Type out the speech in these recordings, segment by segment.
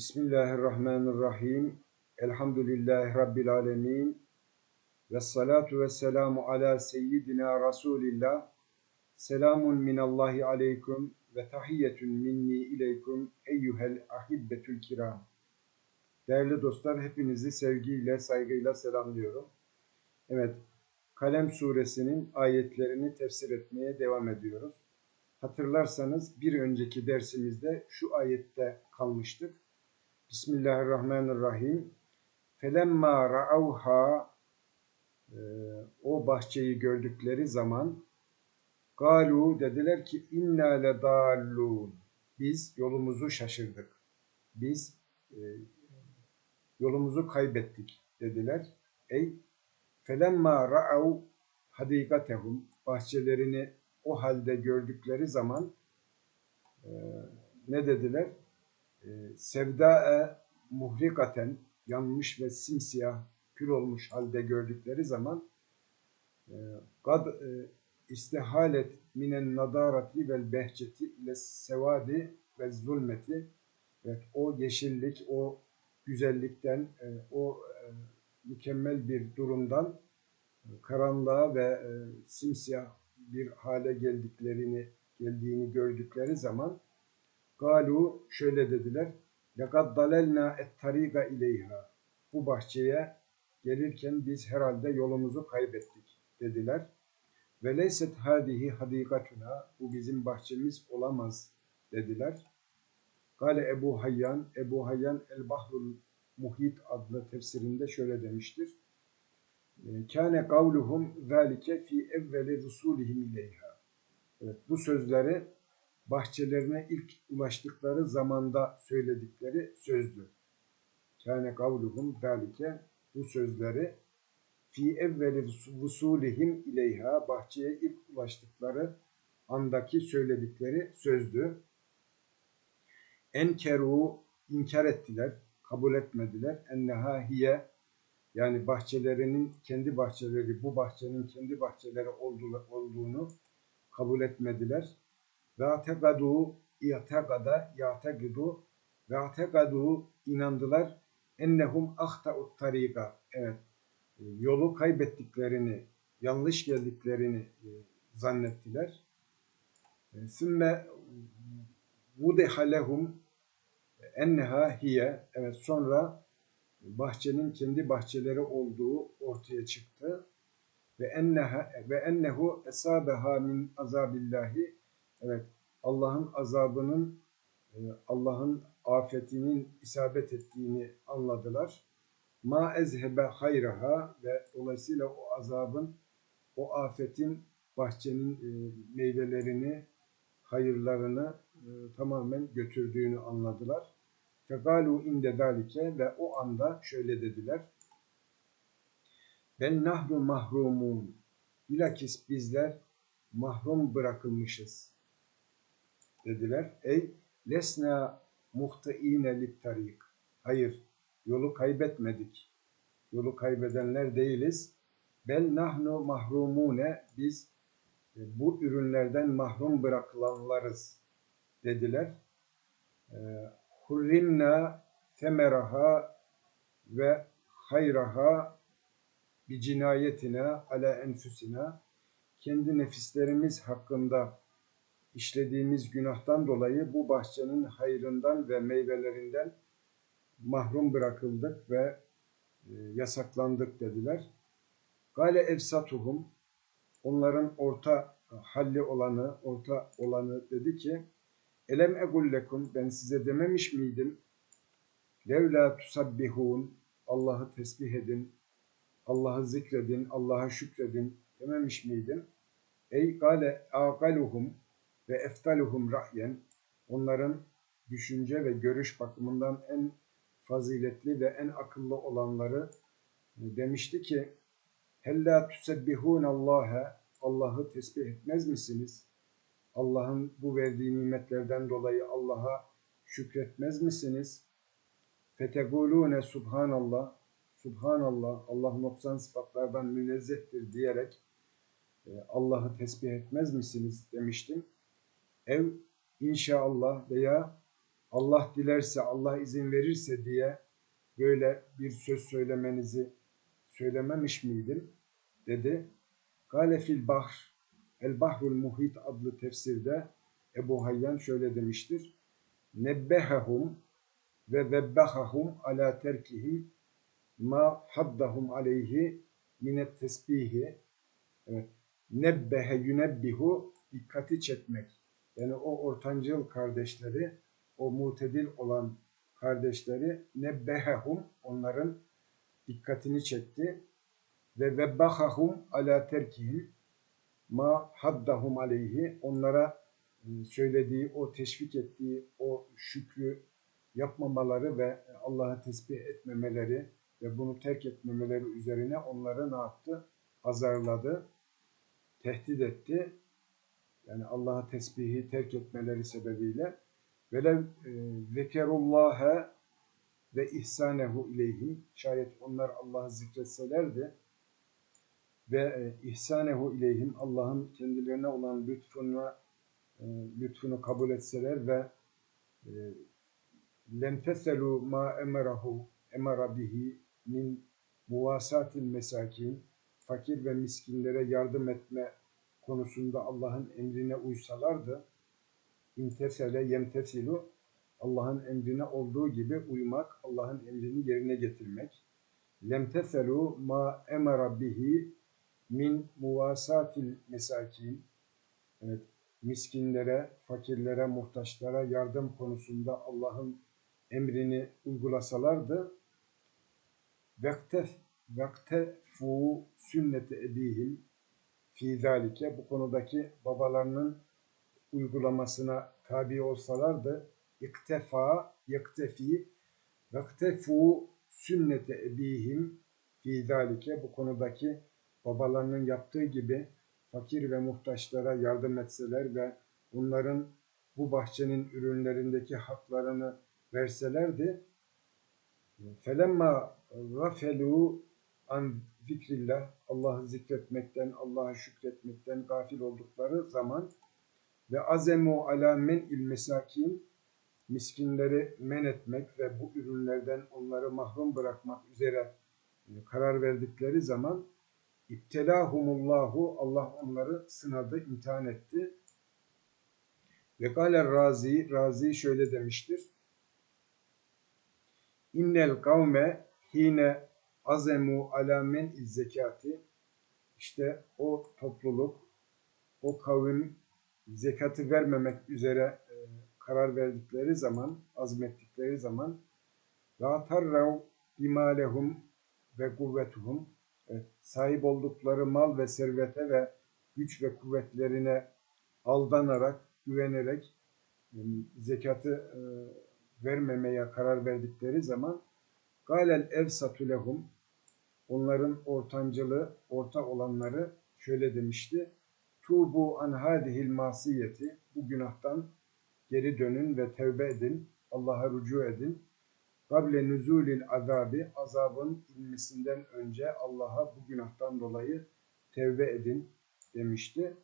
Bismillahirrahmanirrahim. Elhamdülillahi Rabbil alemin. Ve salatu ve selamu ala seyyidina Resulillah. Selamun minallahi aleyküm ve tahiyyetun minni ileyküm eyyuhel ahibbetül kiram. Değerli dostlar hepinizi sevgiyle, saygıyla selamlıyorum. Evet, Kalem suresinin ayetlerini tefsir etmeye devam ediyoruz. Hatırlarsanız bir önceki dersimizde şu ayette kalmıştık. Bismillahirrahmanirrahim. Felemma ra'avha e, o bahçeyi gördükleri zaman galu dediler ki inna ledallun biz yolumuzu şaşırdık. Biz e, yolumuzu kaybettik dediler. Ey felemma ra'av hadikatehum bahçelerini o halde gördükleri zaman e, ne dediler? E, sevdae muhrikaten yanmış ve simsiyah kül olmuş halde gördükleri zaman e, kad e, istihalet minen nadarati vel behçeti ile sevadi ve zulmeti. Evet, o yeşillik, o güzellikten, e, o e, mükemmel bir durumdan karanlığa ve simsiyah bir hale geldiklerini geldiğini gördükleri zaman Galu şöyle dediler. لَقَدْ دَلَلْنَا اَتْتَر۪يقَ اِلَيْهَا Bu bahçeye gelirken biz herhalde yolumuzu kaybettik dediler. Ve leyset hadihi hadikatuna bu bizim bahçemiz olamaz dediler. Gale Ebu Hayyan, Ebu Hayyan El Bahrul Muhit adlı tefsirinde şöyle demiştir. Kâne kavluhum zâlike fi evveli rusulihim ileyha. Evet, bu sözleri bahçelerine ilk ulaştıkları zamanda söyledikleri sözdü. Kâne kavluhum zâlike bu sözleri fi evveli vusulihim ileyha bahçeye ilk ulaştıkları andaki söyledikleri sözdü. Enkeru inkar ettiler, kabul etmediler. Enneha hiye yani bahçelerinin kendi bahçeleri, bu bahçenin kendi bahçeleri olduğunu kabul etmediler. İ'tekada ya'tekidu ve atekadu inandılar ennehum ahta'ut tariqa. Evet. E, yolu kaybettiklerini, yanlış geldiklerini e, zannettiler. E, sümme vudiha lehum enneha hiye. Evet sonra bahçenin kendi bahçeleri olduğu ortaya çıktı. Ve enneha ve ennehu esabeha min azabillahi Evet, Allah'ın azabının, e, Allah'ın afetinin isabet ettiğini anladılar. Ma ezhebe hayraha ve dolayısıyla o azabın, o afetin bahçenin e, meyvelerini, hayırlarını e, tamamen götürdüğünü anladılar. Fekalu inde dalike ve o anda şöyle dediler. Ben nahru mahrumun. Bilakis bizler mahrum bırakılmışız dediler. Ey lesna muhtaine lit tarik. Hayır, yolu kaybetmedik. Yolu kaybedenler değiliz. Bel nahnu mahrumune. Biz e, bu ürünlerden mahrum bırakılanlarız dediler. E, hurrimna temeraha ve hayraha bi cinayetine ala enfüsina kendi nefislerimiz hakkında işlediğimiz günahtan dolayı bu bahçenin hayrından ve meyvelerinden mahrum bırakıldık ve e, yasaklandık dediler. Gale efsatuhum onların orta halli olanı, orta olanı dedi ki Elem egullekum ben size dememiş miydim? Levla tusabbihun Allah'ı tesbih edin, Allah'ı zikredin, Allah'a şükredin dememiş miydim? Ey gale aqaluhum ve eftaluhum ra'yen onların düşünce ve görüş bakımından en faziletli ve en akıllı olanları e, demişti ki Hella tusebbihun Allah'a Allah'ı tesbih etmez misiniz? Allah'ın bu verdiği nimetlerden dolayı Allah'a şükretmez misiniz? Fetegulune subhanallah Subhanallah Allah noksan sıfatlardan münezzehtir diyerek e, Allah'ı tesbih etmez misiniz demiştim ev inşallah veya Allah dilerse, Allah izin verirse diye böyle bir söz söylemenizi söylememiş miydim? dedi. Gale fil bahr, El Bahrul Muhit adlı tefsirde Ebu Hayyan şöyle demiştir. Nebbehehum ve vebbehahum ala terkihim ma haddahum aleyhi minet tesbihi. Evet. Nebbehe yunebbihu dikkati çekmek. Yani o ortancıl kardeşleri, o mutedil olan kardeşleri nebbehehum onların dikkatini çekti ve vebbahahum ala terkihim ma haddahum aleyhi onlara e, söylediği, o teşvik ettiği o şükrü yapmamaları ve Allah'ı tesbih etmemeleri ve bunu terk etmemeleri üzerine onları ne yaptı? Azarladı, tehdit etti. Yani Allah'ı tesbihi terk etmeleri sebebiyle velev e, zekerullâhe ve ihsanehu ileyhim. Şayet onlar Allah'ı zikretselerdi ve e, ihsanehu ileyhim Allah'ın kendilerine olan lütfunu e, lütfunu kabul etseler ve lem teselu ma emerahu emara bihi min muvasatil mesakin fakir ve miskinlere yardım etme konusunda Allah'ın emrine uysalardı imtesele yemtesilu Allah'ın emrine olduğu gibi uymak, Allah'ın emrini yerine getirmek. Lem teselu ma emara bihi min muvasatil mesakin. Evet, miskinlere, fakirlere, muhtaçlara yardım konusunda Allah'ın emrini uygulasalardı vektef vektefu sünneti ebihim fi zalike bu konudaki babalarının uygulamasına tabi olsalardı iktefa yektefi vektefu sünnete ebihim fi zalike bu konudaki babalarının yaptığı gibi fakir ve muhtaçlara yardım etseler ve bunların bu bahçenin ürünlerindeki haklarını verselerdi felemma gafelu an zikrillah Allah'ı zikretmekten, Allah'a şükretmekten gafil oldukları zaman ve azemu ala men il mesakin miskinleri men etmek ve bu ürünlerden onları mahrum bırakmak üzere karar verdikleri zaman İptelahumullahu Allah onları sınadı, imtihan etti. Ve galer Razi, Razi şöyle demiştir. İnnel kavme hine azemu ala men zekati. İşte o topluluk, o kavim zekatı vermemek üzere e, karar verdikleri zaman, azmettikleri zaman la tarrav ve kuvvetuhum. Evet, sahip oldukları mal ve servete ve güç ve kuvvetlerine aldanarak, güvenerek yani zekatı e, vermemeye karar verdikleri zaman galel evsatu lehum onların ortancılı, orta olanları şöyle demişti. Tubu an hadihil masiyeti bu günahtan geri dönün ve tevbe edin. Allah'a rücu edin. Kable nüzulil azabi azabın inmesinden önce Allah'a bu günahtan dolayı tevbe edin demişti.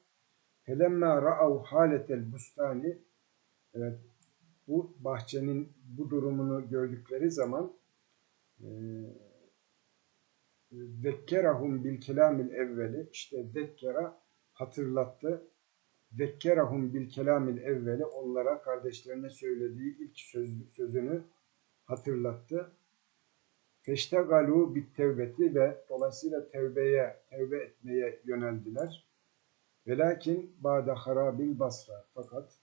Felemma ra'av haletel bustani evet bu bahçenin bu durumunu gördükleri zaman zekkerahum bil kelamil evveli işte zekkera hatırlattı zekkerahum bil kelamil evveli onlara kardeşlerine söylediği ilk söz, sözünü hatırlattı. Feştegalu bit tevbeti ve dolayısıyla tevbeye, tevbe etmeye yöneldiler. Velakin ba'da harabil Basra. Fakat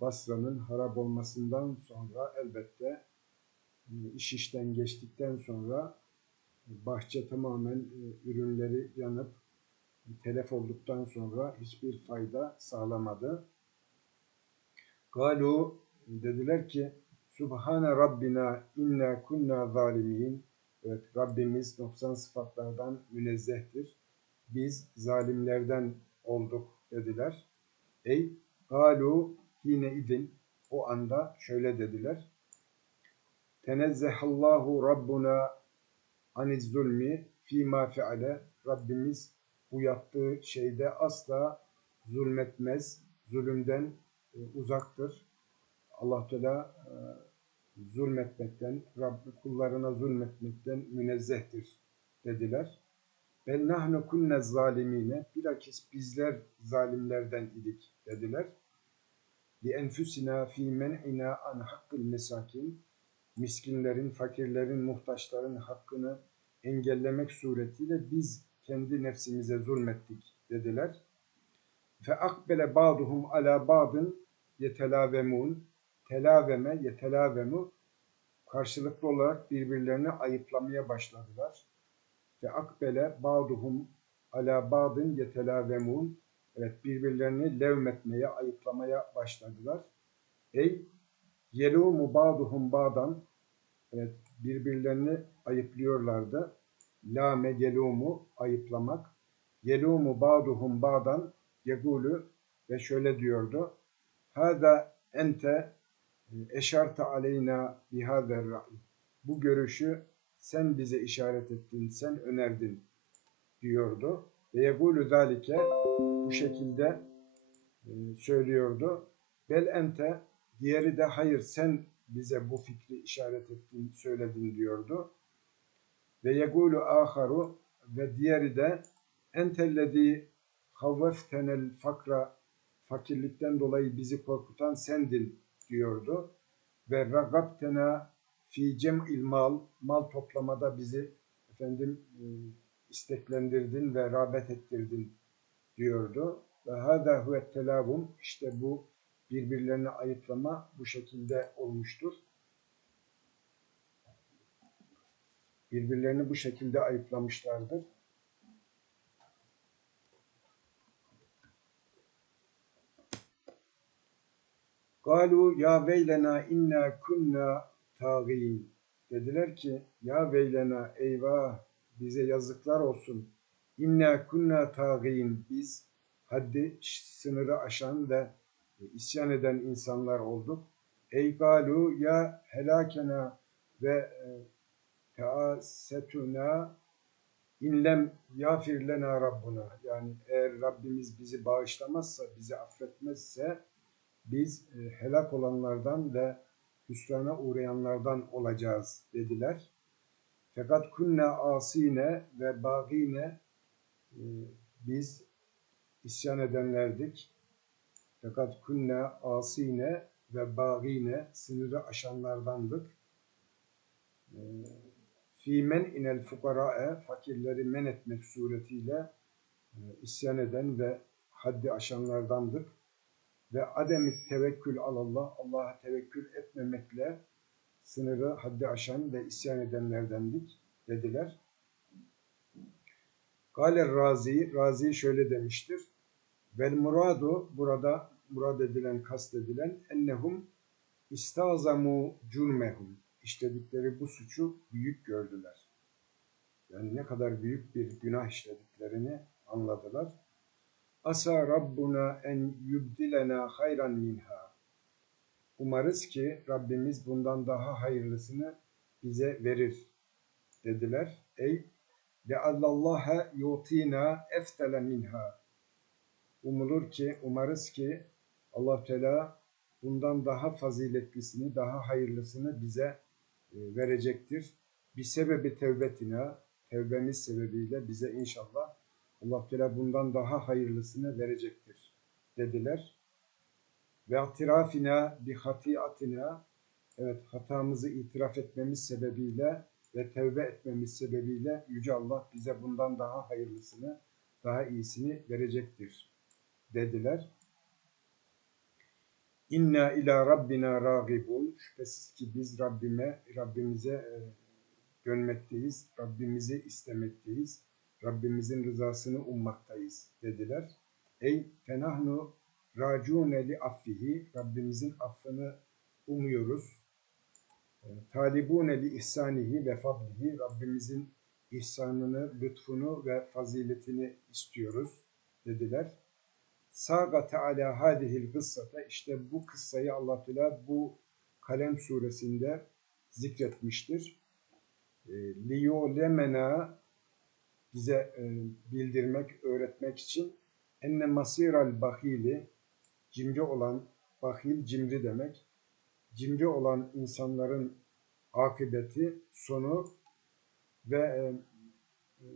Basra'nın harap olmasından sonra elbette iş işten geçtikten sonra bahçe tamamen e, ürünleri yanıp telef olduktan sonra hiçbir fayda sağlamadı. Galu dediler ki Subhane Rabbina inna kunna zalimin. Evet Rabbimiz 90 sıfatlardan münezzehtir. Biz zalimlerden olduk dediler. Ey galu yine idin o anda şöyle dediler. Tenezzehallahu Rabbuna aniz zulmi fîmâ feale Rabbimiz bu yaptığı şeyde asla zulmetmez, zulümden e, uzaktır. Allah Teala e, zulmetmekten, Rabbi kullarına zulmetmekten münezzehtir dediler. Bel nahnu kunne zalimine bilakis bizler zalimlerden idik dediler. Li enfusina fi men'ina an hakkıl mesakin miskinlerin, fakirlerin, muhtaçların hakkını engellemek suretiyle biz kendi nefsimize zulmettik dediler. Fe akbele ba'duhum ala ba'dın yetelavemun telaveme yetelavemu karşılıklı olarak birbirlerini ayıplamaya başladılar. Ve akbele ba'duhum ala ba'dın yetelavemun evet birbirlerini levmetmeye, ayıplamaya başladılar. Ey yelumu ba'duhum ba'dan evet birbirlerini ayıplıyorlardı. Lame yelumu ayıplamak. Yelumu ba'duhum ba'dan yegulu ve şöyle diyordu. Hada ente eşarte aleyna bihader ra'i. Bu görüşü sen bize işaret ettin, sen önerdin diyordu. Ve yegulu zalike bu şekilde e, söylüyordu. Bel ente diğeri de hayır sen bize bu fikri işaret ettin, söyledin diyordu. Ve yegulu aharu ve diğeri de entellezi havveftenel fakra fakirlikten dolayı bizi korkutan sendin diyordu. Ve ragabtena fi cem'il mal mal toplamada bizi efendim e, isteklendirdin ve rağbet ettirdin diyordu. Ve hâdâ huvet telâbum işte bu birbirlerini ayıplama bu şekilde olmuştur. Birbirlerini bu şekilde ayıplamışlardır. Galu ya veylena inna kunna tağin. Dediler ki ya veylena eyvah bize yazıklar olsun. İnna kunna tağin. Biz haddi sınırı aşan ve isyan eden insanlar olduk. Ey galu ya helakena ve e, teasetuna inlem yafir lena rabbuna. Yani eğer Rabbimiz bizi bağışlamazsa, bizi affetmezse biz e, helak olanlardan ve hüsrana uğrayanlardan olacağız dediler. Fakat kunne asine ve bagine e, biz isyan edenlerdik. Fakat kunne asine ve bagine sınırı aşanlardandık. E, Fi men inel fukara'e fakirleri men etmek suretiyle isyan eden ve haddi aşanlardandık ve ademi tevekkül alallah, Allah'a tevekkül etmemekle sınırı haddi aşan ve isyan edenlerdendik dediler. Galer Razi, Razi şöyle demiştir. Vel muradu burada murad edilen, kast edilen ennehum istazamu cürmehum işledikleri bu suçu büyük gördüler. Yani ne kadar büyük bir günah işlediklerini anladılar. Asa Rabbuna en yubdilena hayran minha. Umarız ki Rabbimiz bundan daha hayırlısını bize verir dediler. Ey de Allaha yutina eftele minha. Umulur ki, umarız ki Allah Teala bundan daha faziletlisini, daha hayırlısını bize e, verecektir. Bir sebebi tevbetina, tevbemiz sebebiyle bize inşallah Allah Teala bundan daha hayırlısını verecektir dediler. Ve atirafina bi hatiatina evet hatamızı itiraf etmemiz sebebiyle ve tevbe etmemiz sebebiyle Yüce Allah bize bundan daha hayırlısını, daha iyisini verecektir dediler. İnna ila rabbina ragibun. Şüphesiz ki biz Rabbime, Rabbimize e, dönmekteyiz. Rabbimizi istemekteyiz. Rabbimizin rızasını ummaktayız dediler. Ey fenahnu racune li affihi Rabbimizin affını umuyoruz. E, talibune li ihsanihi ve fadlihi Rabbimizin ihsanını, lütfunu ve faziletini istiyoruz dediler. Saga Teala hadihil kıssata işte bu kıssayı Allah Teala bu Kalem suresinde zikretmiştir. E, Liyolemena bize e, bildirmek, öğretmek için enne masiral bahili cimri olan bahil cimri demek. cimri olan insanların akıbeti, sonu ve e, e,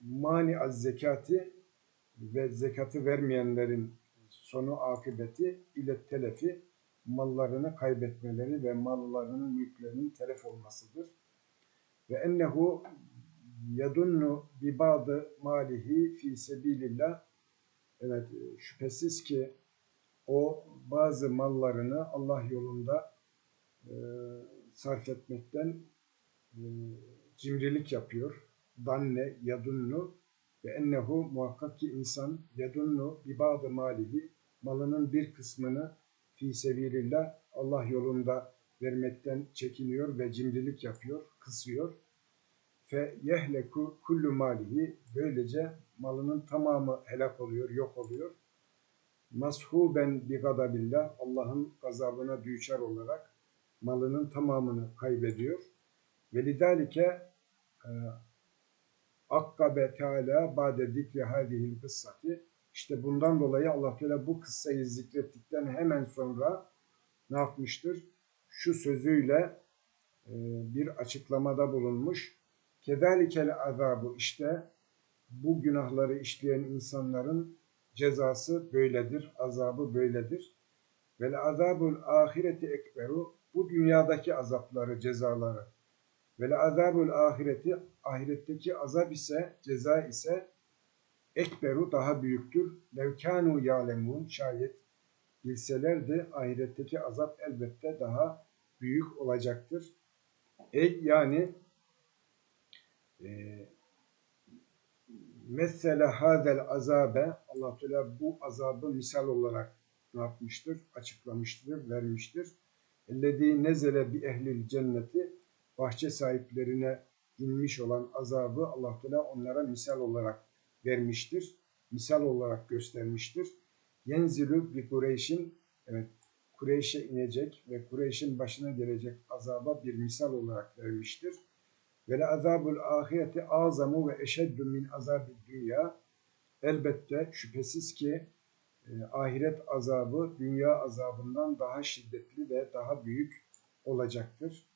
mani az zekati ve zekatı vermeyenlerin sonu akıbeti ile telefi mallarını kaybetmeleri ve mallarının mülklerinin telef olmasıdır. Ve ennehu yadunnu bi ba'dı malihi fi sebilillah evet şüphesiz ki o bazı mallarını Allah yolunda e, sarf etmekten e, cimrilik yapıyor. Danne yadunnu ve ennehu muhakkak ki insan yadunnu bi ba'dı malihi malının bir kısmını fi sebilillah Allah yolunda vermekten çekiniyor ve cimrilik yapıyor, kısıyor. Fe yehleku kullu malihi böylece malının tamamı helak oluyor, yok oluyor. Mashuben bi gadabillah Allah'ın gazabına düçar olarak malının tamamını kaybediyor. Ve lidalike e, akkabe teala ba'de zikri hadihil kıssati işte bundan dolayı Allah Teala bu kıssayı zikrettikten hemen sonra ne yapmıştır? Şu sözüyle e, bir açıklamada bulunmuş. Kedalikel azabı işte bu günahları işleyen insanların cezası böyledir, azabı böyledir. Vel azabul ahireti ekberu bu dünyadaki azapları, cezaları. Vel azabul ahireti ahiretteki azap ise, ceza ise ekberu daha büyüktür. Levkanu yalemun şayet bilselerdi ahiretteki azap elbette daha büyük olacaktır. Ey yani e, mesele hadel azabe Allah Teala bu azabı misal olarak ne yapmıştır? Açıklamıştır, vermiştir. Ellezî nezele bi ehlil cenneti bahçe sahiplerine inmiş olan azabı Allah Teala onlara misal olarak vermiştir. Misal olarak göstermiştir. Yenzilü bi Kureyş'in evet Kureyş'e inecek ve Kureyş'in başına gelecek azaba bir misal olarak vermiştir. Ve azabul ahireti azamu ve eşeddu min azabi dünya. Elbette şüphesiz ki e, ahiret azabı dünya azabından daha şiddetli ve daha büyük olacaktır.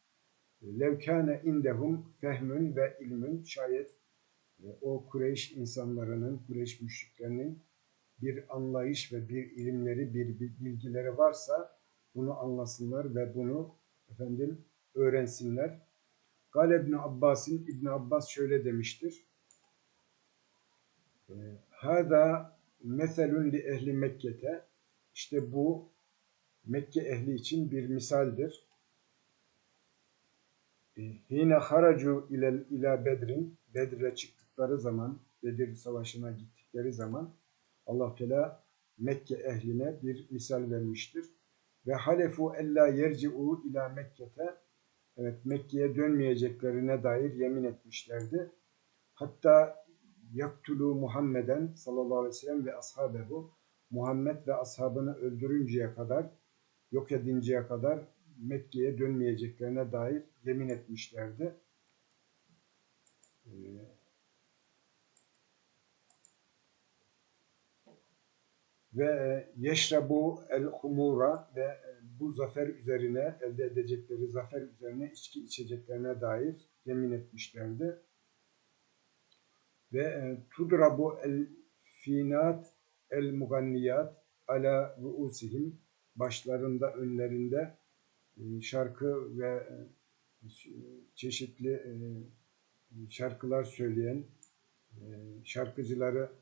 Levkâne indehum fehmün ve ilmün şayet e, o Kureyş insanlarının, Kureyş müşriklerinin bir anlayış ve bir ilimleri, bir bilgileri varsa bunu anlasınlar ve bunu efendim öğrensinler. Gal İbn Abbas'ın İbn Abbas şöyle demiştir. E, Hada meselun li ehli Mekke'te işte bu Mekke ehli için bir misaldir. Hine haracu ile ila Bedrin Bedir'e çıktıkları zaman, Bedir Savaşı'na gittikleri zaman Allah Teala Mekke ehline bir misal vermiştir. Ve halefu ella yerci'u ila Mekke'te evet Mekke'ye dönmeyeceklerine dair yemin etmişlerdi. Hatta yaktulu Muhammeden sallallahu aleyhi ve sellem ve ashabehu Muhammed ve ashabını öldürünceye kadar yok edinceye kadar Mekke'ye dönmeyeceklerine dair yemin etmişlerdi. Ee, ve yeşrabu el humura ve bu zafer üzerine elde edecekleri zafer üzerine içki içeceklerine dair yemin etmişlerdi. Ve e, tudrabu el finat el muganniyat ala ruusihim başlarında önlerinde e, şarkı ve e, çeşitli şarkılar söyleyen şarkıcıları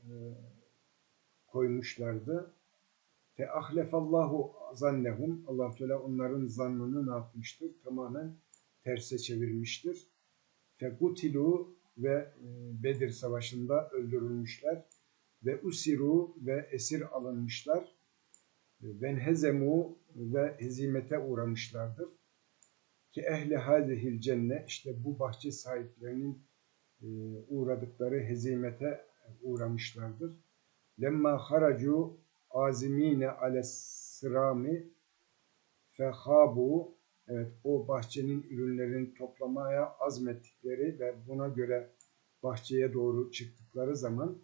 koymuşlardı. Fe ahlefallahu zannehum. Allah Teala onların zannını ne yapmıştır? Tamamen terse çevirmiştir. Fe gutilu ve e, Bedir Savaşı'nda öldürülmüşler. Ve usiru ve esir alınmışlar. Ve hezemu ve hezimete uğramışlardır. Ki ehli hazihil cennet işte bu bahçe sahiplerinin e, uğradıkları hezimete uğramışlardır. Lemma haracu azimine ale sırami fehabu evet o bahçenin ürünlerini toplamaya azmettikleri ve buna göre bahçeye doğru çıktıkları zaman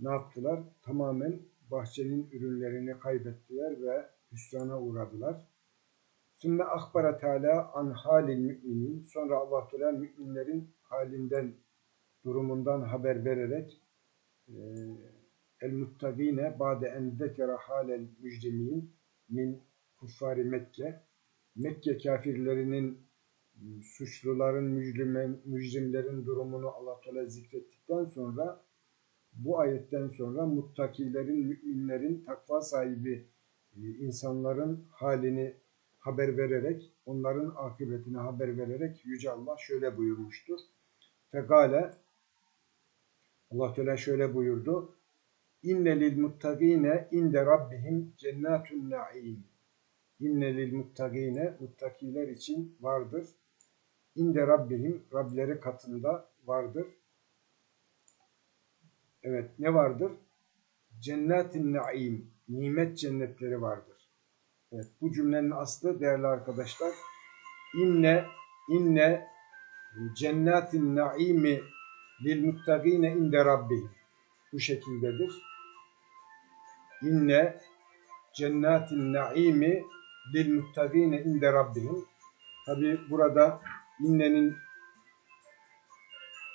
ne yaptılar? Tamamen bahçenin ürünlerini kaybettiler ve hüsrana uğradılar. Sümme akbara teala an halil müminin. Sonra Allah Teala müminlerin halinden, durumundan haber vererek e, el muttagine ba'de en zekera halel mücrimin min kuffari Mekke. Mekke kafirlerinin suçluların, mücrimlerin durumunu Allah Teala zikrettikten sonra bu ayetten sonra muttakilerin, müminlerin, takva sahibi insanların halini haber vererek, onların akıbetini haber vererek Yüce Allah şöyle buyurmuştur. Fekale Allah Teala şöyle buyurdu. İnne lil muttagine inde rabbihim cennetun naim. İnne lil muttagine muttakiler için vardır. İnde rabbihim Rableri katında vardır. Evet ne vardır? Cennetin naim. Nimet cennetleri vardır. Evet bu cümlenin aslı değerli arkadaşlar inne inne cennetin naimi lil muttagine inde rabbihim. Bu şekildedir. İnne cennetin naimi lil muttagine inde rabbihim. Tabi burada innenin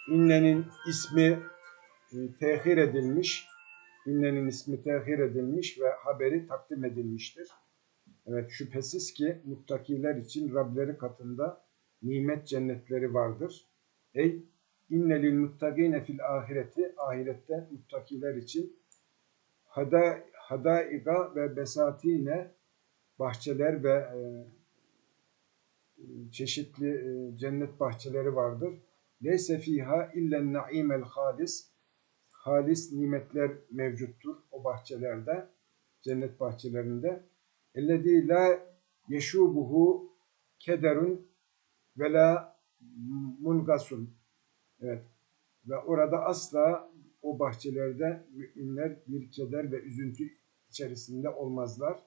innenin ismi e, tehir edilmiş. İnnenin ismi tehir edilmiş ve haberi takdim edilmiştir. Evet şüphesiz ki muttakiler için Rableri katında nimet cennetleri vardır. Ey innelil muttagine fil ahireti ahirette muttakiler için hada hadaiga ve besatine bahçeler ve e, çeşitli e, cennet bahçeleri vardır. Leyse fiha illen naimel halis halis nimetler mevcuttur o bahçelerde, cennet bahçelerinde. Ellezî la yeşubuhu kederun ve la mungasun. Evet. Ve orada asla o bahçelerde müminler bir keder ve üzüntü içerisinde olmazlar.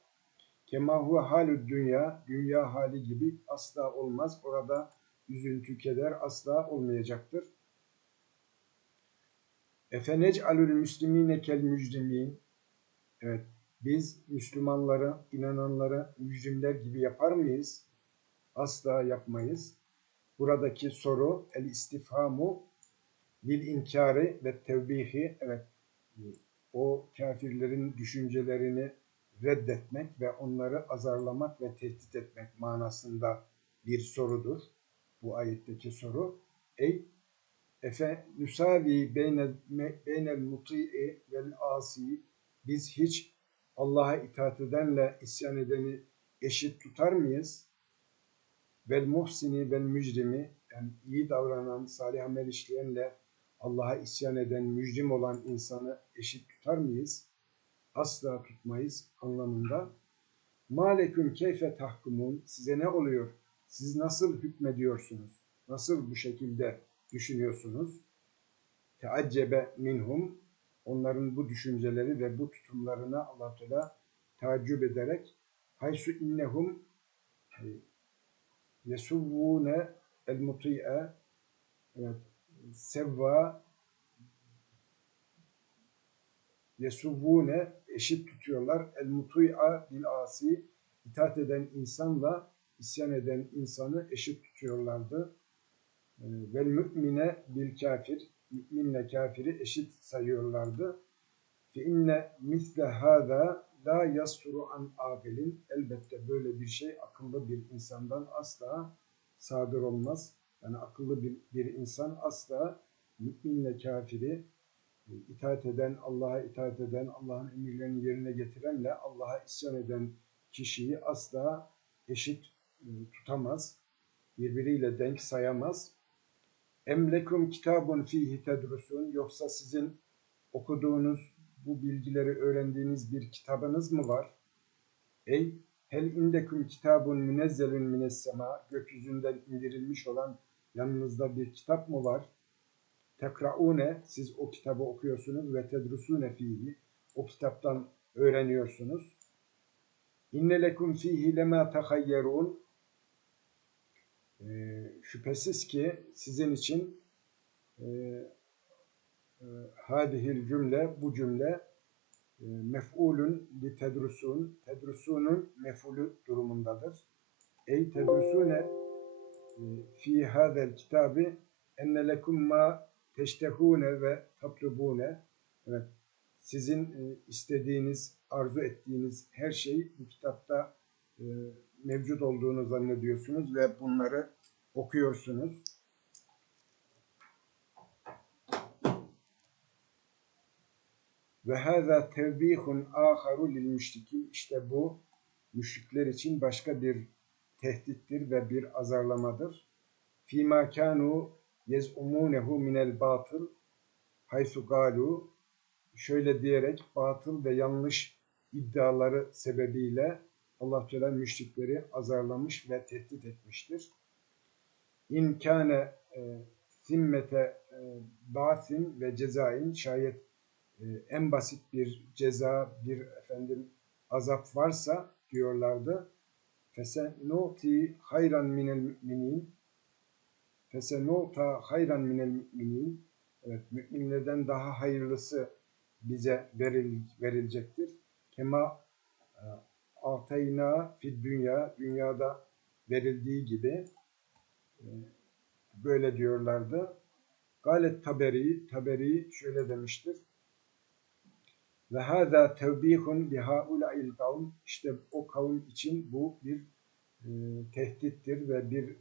Kema huve halü dünya, dünya hali gibi asla olmaz. Orada üzüntü, keder asla olmayacaktır. Efenec alül müslimine kel mücrimin. Evet, biz Müslümanları, inananları mücrimler gibi yapar mıyız? Asla yapmayız. Buradaki soru el istifhamu lil inkari ve tevbihi. Evet, o kafirlerin düşüncelerini reddetmek ve onları azarlamak ve tehdit etmek manasında bir sorudur. Bu ayetteki soru. Ey Efe nusavi beynel, beynel muti'i vel asi biz hiç Allah'a itaat edenle isyan edeni eşit tutar mıyız? Vel muhsini vel mücrimi yani iyi davranan, salih amel işleyenle Allah'a isyan eden, mücrim olan insanı eşit tutar mıyız? Asla tutmayız anlamında. Maleküm keyfe tahkumun size ne oluyor? Siz nasıl hükmediyorsunuz? Nasıl bu şekilde düşünüyorsunuz? Teaccebe minhum onların bu düşünceleri ve bu tutumlarına Allah Teala tacip ederek haysu innehum yesuvvune el muti'e evet, sevva yesuvvune eşit tutuyorlar el muti'a bil asi itaat eden insanla isyan eden insanı eşit tutuyorlardı. Vel mümine bil kafir müminle kafiri eşit sayıyorlardı. Fe inne misle hâzâ la yasturu an âgilin elbette böyle bir şey akıllı bir insandan asla sadır olmaz. Yani akıllı bir, bir insan asla müminle kafiri e, itaat eden, Allah'a itaat eden, Allah'ın emirlerini yerine getirenle Allah'a isyan eden kişiyi asla eşit e, tutamaz. Birbiriyle denk sayamaz. Emlekum kitabun fihi tedrusun yoksa sizin okuduğunuz bu bilgileri öğrendiğiniz bir kitabınız mı var? Ey hel indekum kitabun münezzelun mines sema gökyüzünden indirilmiş olan yanınızda bir kitap mı var? Tekraune siz o kitabı okuyorsunuz ve tedrusune fihi o kitaptan öğreniyorsunuz. İnne lekum fihi lema tahayyerun e, şüphesiz ki sizin için e, e, hadihil cümle, bu cümle e, mef'ulun li tedrusun, tedrusunun mef'ulü durumundadır. ey tedrusune e, fi hadel kitabi enne lekum ma teştehune ve tatlubune evet sizin e, istediğiniz, arzu ettiğiniz her şey bu kitapta e, mevcut olduğunu zannediyorsunuz ve bunları okuyorsunuz. Ve hâzâ tevbîhun âharu lil müşrikin. İşte bu müşrikler için başka bir tehdittir ve bir azarlamadır. Fîmâ kânû yez'umûnehu minel batıl haysu gâlû şöyle diyerek batıl ve yanlış iddiaları sebebiyle Allah Teala müşrikleri azarlamış ve tehdit etmiştir. İn e, zimmete e, basin ve cezain şayet e, en basit bir ceza, bir efendim azap varsa diyorlardı. Fesenuti hayran minel müminin Fesenuta hayran minel müminin Evet, müminlerden daha hayırlısı bize veril, verilecektir. Kema atayna fid dünya, dünyada verildiği gibi e, böyle diyorlardı. Galet Taberi, Taberi şöyle demiştir. Ve hâzâ tevbîhun lihaulâil kavm. İşte o kavim için bu bir e, tehdittir ve bir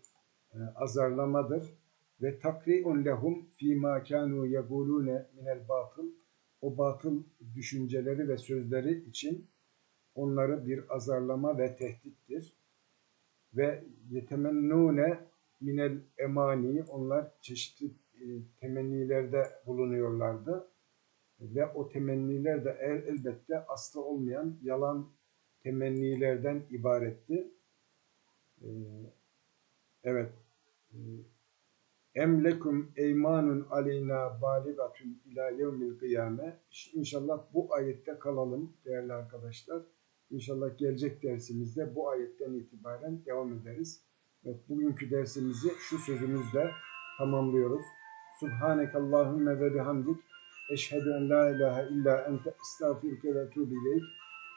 e, azarlamadır. Ve takri'un lehum fîmâ kânû yegûlûne minel batıl. O batıl düşünceleri ve sözleri için onları bir azarlama ve tehdittir. Ve yetemennûne minel emani. Onlar çeşitli e, temennilerde bulunuyorlardı ve o temenniler de el, elbette aslı olmayan yalan temennilerden ibaretti. Ee, evet. Ee, Emlekum eymanun aleyna baligatun ila yevmil kıyame. İnşallah bu ayette kalalım değerli arkadaşlar. İnşallah gelecek dersimizde bu ayetten itibaren devam ederiz. Evet, bugünkü dersimizi şu sözümüzle tamamlıyoruz. Subhanekallahümme ve bihamdik. Eşhedü en la ilahe illa ente estağfirüke ve etûbü ileyk.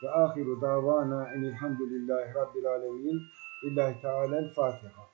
Ve ahiru davana enilhamdülillahi rabbil alemin. İllahi Teala'l Fatiha.